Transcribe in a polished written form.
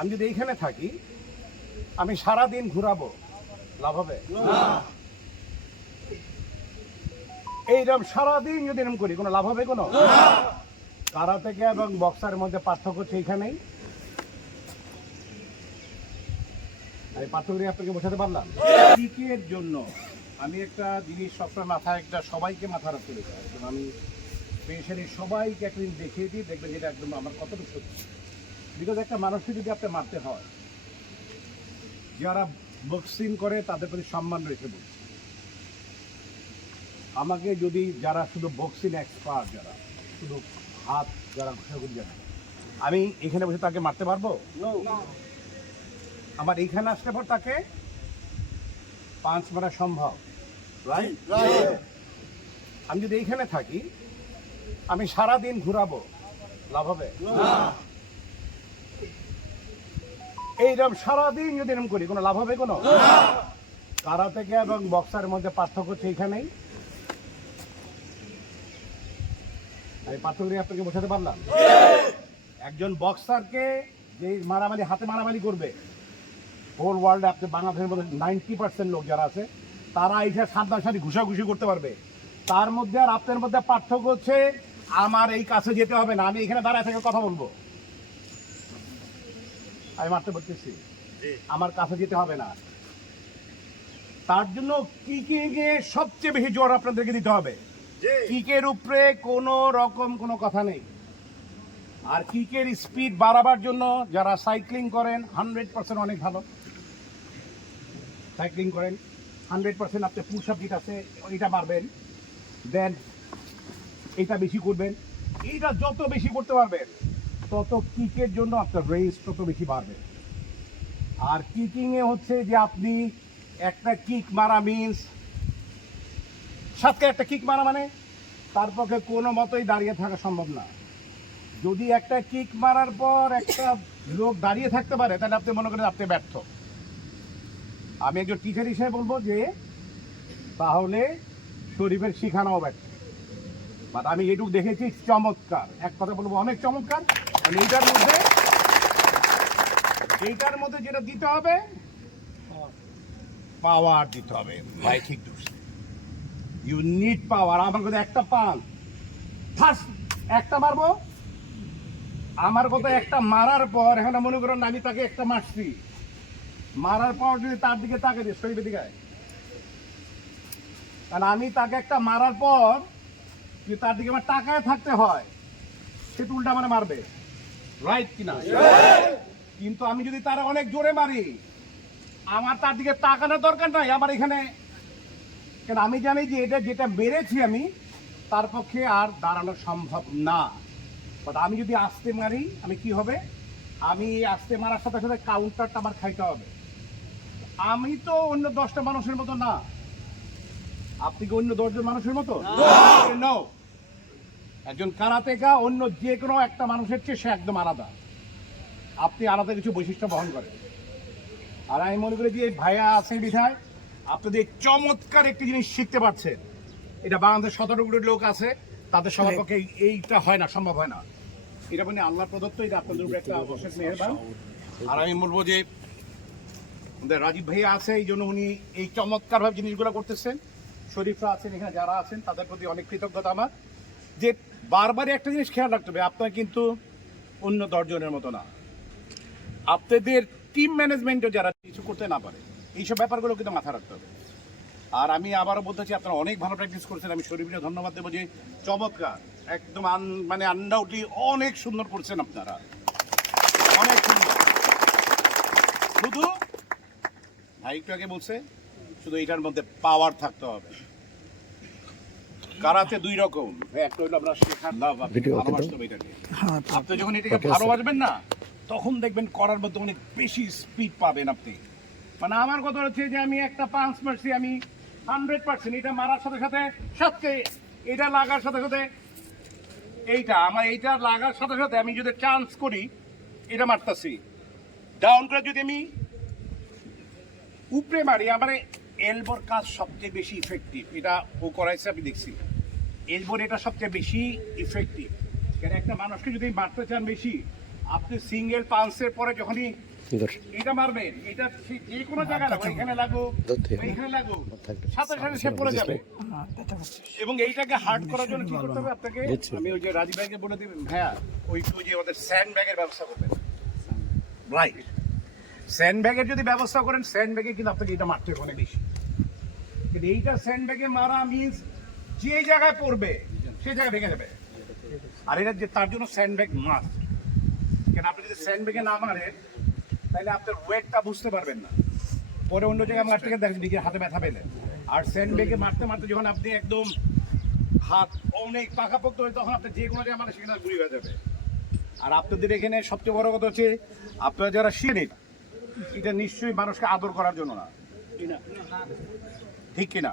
আমি যদি এইখানে থাকি আমি সারা দিন ঘুরাবো, লাভ হবে না। এইরকম সারাদিন যদি এরকম করি কোনো লাভ হবে কোনো? কারা থেকে এবং বক্সারের মধ্যে পার্থক্য হচ্ছে এইখানেই। আমি পার্থক্য আপনাকে বোঝাতে পারলাম। কিকের জন্য আমি একটা জিনিস সবসময় মাথায় একটা সবাইকে মাথা রাখতে চাই। আমি পেশেন্টে সবাইকে একদিন দেখিয়ে দিই, দেখবেন যেটা একদম আমার কতটুকু সত্যি। বিকজ একটা মানুষকে যদি আপনি মারতে হয়, যারা বক্সিং করে তাদের প্রতি সম্মান রেখে বলছি। আমাকে যদি যারা শুধু বক্সিং এক্সপার্ট, যারা শুধু হাত যারা ঘুষাঘুষি জানে, আমি এখানে বসে তাকে মারতে পারবো? আমার এইখানে আসলে পর তাকে পাঁচ মারা সম্ভব, রাইট? আমি যদি এইখানে থাকি আমি সারা দিন ঘুরাবো, লাভ হবে না। এইরকম সারাদিন যদি এরকম করি কোনো লাভ হবে কোনো? কারা থেকে এবং বক্সারের মধ্যে পার্থক্য হচ্ছে এইখানেই। আমি পার্থক্য আপনাকে বোঝাতে পারলাম। একজন বক্সারকে যে মারামারি হাতে মারামারি করবে, হোল ওয়ার্ল্ডে আপনি বাংলাদেশের মধ্যে 90% লোক যারা আছে তারা এইটা সাবধান ঘুষাঘুষি করতে পারবে। তার মধ্যে আর আপনার মধ্যে পার্থক্য হচ্ছে আমার এই কাছে যেতে হবে না, আমি এখানে দাঁড়ায় থেকে কথা বলবো। আমি মারতে বলতেছি, আমার কাছে যেতে হবে না। তার জন্য কিকিং এ সবচেয়ে বেশি জোর আপনাদেরকে দিতে হবে। কিকের উপরে কোনো রকম কোনো কথা নেই। আর কিকের স্পিড বাড়াবার জন্য যারা সাইক্লিং করেন 100% অনেক ভালো। সাইক্লিং করেন 100% আপনি পুশ আপ যেটা আছে এটা বাড়বেন, দেন এটা বেশি করবেন। এইটা যত বেশি করতে পারবেন তত কিকের জন্য আপনার রেঞ্জ তত বেশি বাড়বে। আর কিকিংয়ে হচ্ছে যে আপনি একটা কিক মারা মিনস সাথে একটা কিক মারা, মানে তার পক্ষে কোনো মতোই দাঁড়িয়ে থাকা সম্ভব না। যদি একটা কিক মারার পর একটা লোক দাঁড়িয়ে থাকতে পারে তাহলে আপনি মনে করেন আপনি ব্যর্থ। আমি একজন টিচার হিসেবে বলবো যে তাহলে শরীফের শিখানোও ব্যর্থ। বাট আমি এটুকু দেখেছি চমৎকার, এক কথা বলবো অনেক চমৎকার। এইটার মধ্যে যেটা দিতে হবে পাওয়ার দিতে হবে ভাই, ঠিক ধরছে। ইউ নিড পাওয়ার। আমার কথা একটা পান ফার্স্ট একটা মারবো, আমার কথা একটা মারার পর এখন মনে করেন আমি তাকে একটা মারছি, মারার পর যদি তার দিকে তাকে দিই শরীরের দিকে, কারণ আমি তাকে একটা মারার পর যদি তার দিকে আমার তাকায় থাকতে হয় সে উল্টা মানে মারবে, রাইট কিনা? কিন্তু আমি যদি তারা অনেক জোরে মারি, আমার তার দিকে তাকানোর দরকার নাই আমার এখানে, কেন আমি জানি যে এটা যেটা মেরেছি আমি তার পক্ষে আর দাঁড়ানো সম্ভব না। বাট আমি যদি আস্তে মারি আমি কি হবে, আমি আস্তে মারার সাথে সাথে কাউন্টারটা আমার খাইতে হবে। আমি তো অন্য 10টা মানুষের মতো না। আপনি কি অন্য 10জন মানুষের মতো? নো। একজন কারাতেকা অন্য যে কোনো একটা মানুষের চেয়ে সে একদম আলাদা। আপনি আলাদা কিছু বৈশিষ্ট্য বহন করেন। আর আমি মনে করি যে ভাইয়া আছে বিধায় আপনাদের চমৎকার একটি জিনিস শিখতে পারছেন। এটা বাংলাদেশের 17 কোটি লোক আছে, তাদের সবার পক্ষে এইটা হয় না, সম্ভব হয় না। এটা মানে আল্লাহ প্রদত্ত, এটা আপনাদের উপরে একটা অবশ্যই মেহেরবান। আর আমি বলবো যে আমাদের রাজীব ভাইয়া আছে, এই জন্য উনি এই চমৎকারভাবে জিনিসগুলো করতেছেন। শরীফরা আছেন এখানে যারা আছেন তাদের প্রতি অনেক কৃতজ্ঞতা আমার। যে বারবারই একটা জিনিস খেয়াল রাখতে হবে, আপনার কিন্তু অন্য 10 জনের মতো না। আপনাদের টিম ম্যানেজমেন্টও যারা কিছু করতে না পারে এইসব ব্যাপারগুলো কিন্তু মাথা রাখতে হবে। আর আমি আবারও বলতে চাই আপনারা অনেক ভালো প্র্যাকটিস করেছেন। আমি শরীফকে ধন্যবাদ দেবো যে চমৎকার একদম মানে আনডাউটলি অনেক সুন্দর করছেন আপনারা, অনেক সুন্দর। শুধু ভাই একটু আগে বলছে শুধু এটার মধ্যে পাওয়ার থাকতে হবে। কারাতে 2 রকম, একটা হলো আমরা শেখার লাভ, আপনি ভালোবাসতে হবে এটাকে। আপনি যখন এটাকে ভালোবাসবেন না তখন দেখবেন করার মধ্যে অনেক বেশি স্পিড পাবেন আপনি। মানে আমার কথা হচ্ছে যে আমি একটা পাঞ্চ মারছি, আমি 100% এটা মারার সাথে সাথে সাথে এটা লাগার সাথে সাথে এইটা আমার এইটা লাগার সাথে সাথে আমি যদি চান্স করি এটা মারতেছি ডাউন করে, যদি আমি উপরে মারি আমার এলবোর কাজ সবচেয়ে বেশি ইফেক্টিভ। এটা ও করাইছে আমি দেখছি, এলবোর এটা সবচেয়ে বেশি ইফেক্টিভ। কারণ একটা মানুষকে যদি মারতে চান বেশি, আপনি সিঙ্গেল পালসের পরে যখনই এটা মারবেন, এটা যে কোনো জায়গায় লাগুক, এখানে লাগুক, এইখানে লাগুক, সাথে সাথে সে পড়ে যাবে। এবং এইটাকে হার্ড করার জন্য কি করতে হবে আপনাকে? আমি ওই যে রাজীব ভাইকে বলে দিবেন, হ্যাঁ ওই যে আমাদের স্যান্ড ব্যাগের ব্যবস্থা করবেন। রাইট, স্যান্ড ব্যাগের যদি ব্যবস্থা করেন, স্যান্ড ব্যাগে কিন্তু আপনাকে এটা মারতে হবে অনেক বেশি। কিন্তু এইটা স্যান্ড ব্যাগে মারা মিনস যে জায়গায় পড়বে সেই জায়গায় ভেঙে যাবে। আর এটা যে তার জন্য স্যান্ড ব্যাগ মাস্ট। কেন আপনি যদি স্যান্ড ব্যাগে না মারেন তাহলে আপনার ওয়েটটা বুঝতে পারবেন না, পরে অন্য জায়গায় মারতে গেলে দেখেন নিজের হাতে ব্যথা পেলেন। আর স্যান্ড ব্যাগে মারতে মারতে যখন আপনি একদম হাত অনেক পাকাপোক্ত হয়, তখন আপনি যে কোনো জায়গায় মানে সেখানে গুলি হয়ে যাবে। আর আপনাদের এখানে সবচেয়ে বড় কথা হচ্ছে আপনারা যারা শিখেন এটা নিশ্চয়ই মানুষকে আদর করার জন্য না, ঠিক কিনা?